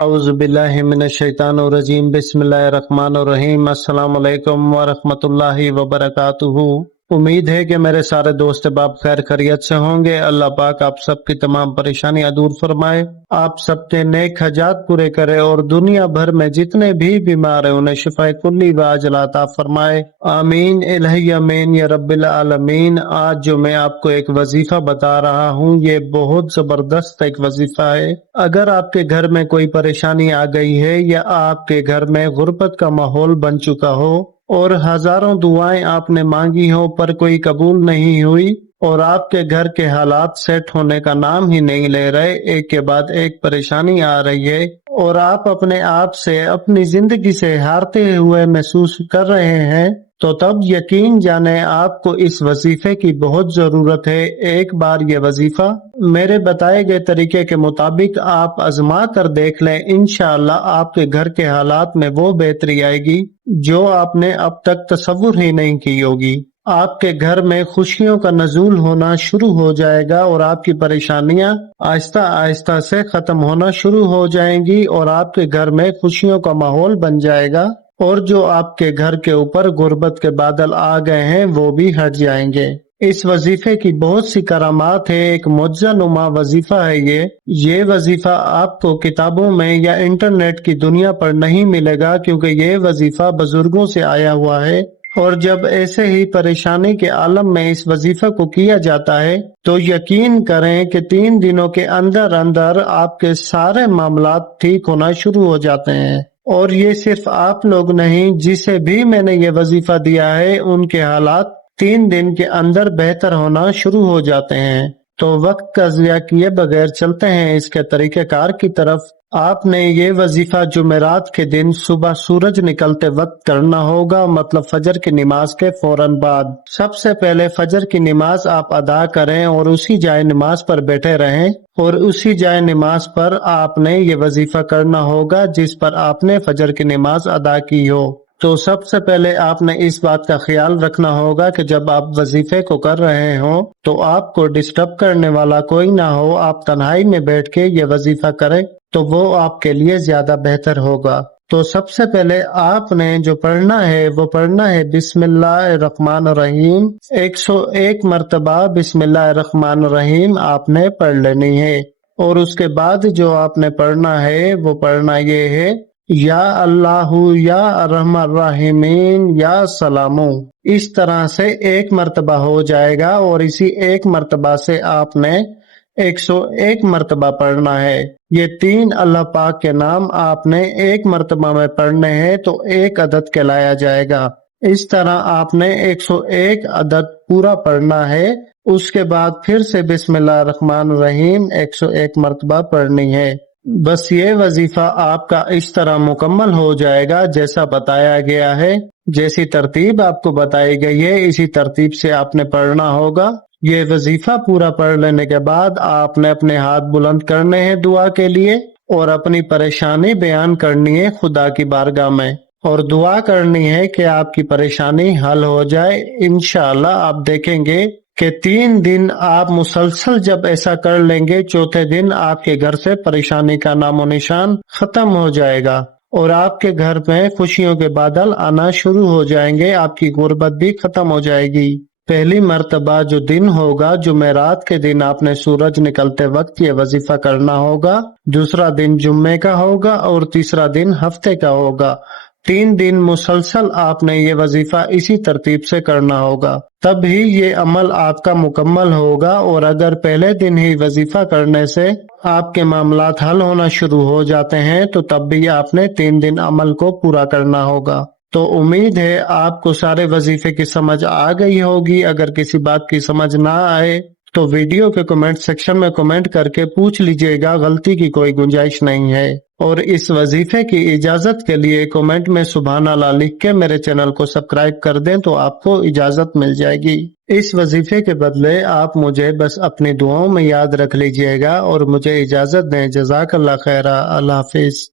औज़ुबिल्लाहिमिनश्शैतानिर्रजीम बिस्मिल्लाहिर्रहमानिर्रहीम अस्सलामु अलैकुम वरहमतुल्लाहि वबरकातुहू। उम्मीद है कि मेरे सारे दोस्त बाप खैर खैरियत से होंगे। अल्लाह पाक आप सबकी तमाम परेशानियां दूर फरमाए, आप सबके नेक हजात पूरे करे और दुनिया भर में जितने भी बीमार हैं उन्हें शिफाए कुल्ली व अजल अता फरमाए। आमीन इलाही आमीन या रब्बिल आलमीन। आज जो मैं आपको एक वजीफा बता रहा हूँ ये बहुत जबरदस्त एक वजीफा है। अगर आपके घर में कोई परेशानी आ गई है या आपके घर में गुर्बत का माहौल बन चुका हो और हजारों दुआएं आपने मांगी हो पर कोई कबूल नहीं हुई और आपके घर के हालात सेट होने का नाम ही नहीं ले रहे, एक के बाद एक परेशानी आ रही है और आप अपने आप से अपनी जिंदगी से हारते हुए महसूस कर रहे हैं, तो तब यकीन जाने आपको इस वजीफे की बहुत जरूरत है। एक बार ये वजीफा मेरे बताए गए तरीके के मुताबिक आप आजमा कर देख लें, इंशाअल्लाह आपके घर के हालात में वो बेहतरी आएगी जो आपने अब तक तसव्वुर ही नहीं की होगी। आपके घर में खुशियों का नजूल होना शुरू हो जाएगा और आपकी परेशानियां आहिस्ता आहिस्ता से खत्म होना शुरू हो जाएंगी और आपके घर में खुशियों का माहौल बन जाएगा और जो आपके घर के ऊपर गुर्बत के बादल आ गए हैं वो भी हट जाएंगे। इस वजीफे की बहुत सी करामात है, एक मुअज्जा नुमा वजीफा है ये वजीफा आपको किताबों में या इंटरनेट की दुनिया पर नहीं मिलेगा, क्योंकि ये वजीफा बुजुर्गों से आया हुआ है और जब ऐसे ही परेशानी के आलम में इस वजीफा को किया जाता है तो यकीन करें कि 3 दिनों के अंदर अंदर आपके सारे मामलात ठीक होना शुरू हो जाते हैं। और ये सिर्फ आप लोग नहीं, जिसे भी मैंने ये वजीफा दिया है उनके हालात 3 दिन के अंदर बेहतर होना शुरू हो जाते हैं। तो वक्त का ज़िया किए बगैर चलते हैं इसके तरीक़ेकार की तरफ। आपने ये वजीफा जुमेरात के दिन सुबह सूरज निकलते वक्त करना होगा, मतलब फजर की नमाज के फौरन बाद। सबसे पहले फजर की नमाज आप अदा करें और उसी जाए नमाज पर बैठे रहें और उसी जाए नमाज पर आपने ये वजीफा करना होगा जिस पर आपने फजर की नमाज अदा की हो। तो सबसे पहले आपने इस बात का ख्याल रखना होगा कि जब आप वजीफे को कर रहे हो तो आपको डिस्टर्ब करने वाला कोई ना हो, आप तन्हाई में बैठ के ये वजीफा करें तो वो आपके लिए ज्यादा बेहतर होगा। तो सबसे पहले आपने जो पढ़ना है वो पढ़ना है बिस्मिल्लाहिर्रहमानिर्रहीम। 101 मरतबा बिस्मिल्लाहिर्रहमानिर्रहीम आपने पढ़ लेनी है और उसके बाद जो आपने पढ़ना है वो पढ़ना ये है, या अल्लाहु या अर्हमर राहिमीन या सलामू। इस तरह से 1 मरतबा हो जाएगा और इसी 1 मरतबा से आपने 101 मरतबा पढ़ना है। ये 3 अल्लाह पाक के नाम आपने 1 मरतबा में पढ़ने हैं तो 1 अदद कहलाया जाएगा। इस तरह आपने 101 अदद पूरा पढ़ना है। उसके बाद फिर से बिस्मिल्लाहिर्रहमानिर्रहीम 101 मरतबा पढ़नी है। बस ये वजीफा आपका इस तरह मुकम्मल हो जाएगा जैसा बताया गया है। जैसी तरतीब आपको बताई गई है इसी तरतीब से आपने पढ़ना होगा। ये वजीफा पूरा पढ़ लेने के बाद आपने अपने हाथ बुलंद करने हैं दुआ के लिए और अपनी परेशानी बयान करनी है खुदा की बारगाह में और दुआ करनी है कि आपकी परेशानी हल हो जाए। इंशाअल्लाह आप देखेंगे कि 3 दिन आप मुसलसल जब ऐसा कर लेंगे, चौथे दिन आपके घर से परेशानी का नामो निशान खत्म हो जाएगा और आपके घर में खुशियों के बादल आना शुरू हो जाएंगे, आपकी गुर्बत भी खत्म हो जाएगी। पहली मर्तबा जो दिन होगा जुमेरात के दिन आपने सूरज निकलते वक्त ये वजीफा करना होगा, दूसरा दिन जुम्मे का होगा और तीसरा दिन हफ्ते का होगा। 3 दिन मुसलसल आपने ये वजीफा इसी तरतीब से करना होगा, तब ही ये अमल आपका मुकम्मल होगा। और अगर पहले दिन ही वजीफा करने से आपके मामलात हल होना शुरू हो जाते हैं तो तब भी आपने 3 दिन अमल को पूरा करना होगा। तो उम्मीद है आपको सारे वजीफे की समझ आ गई होगी। अगर किसी बात की समझ ना आए तो वीडियो के कमेंट सेक्शन में कमेंट करके पूछ लीजिएगा, गलती की कोई गुंजाइश नहीं है। और इस वजीफे की इजाजत के लिए कमेंट में सुभान अल्लाह लिख के मेरे चैनल को सब्सक्राइब कर दें तो आपको इजाजत मिल जाएगी। इस वजीफे के बदले आप मुझे बस अपनी दुआओं में याद रख लीजिएगा और मुझे इजाजत दें। जज़ाकल्लाह खैरा। अल्लाह हाफिज।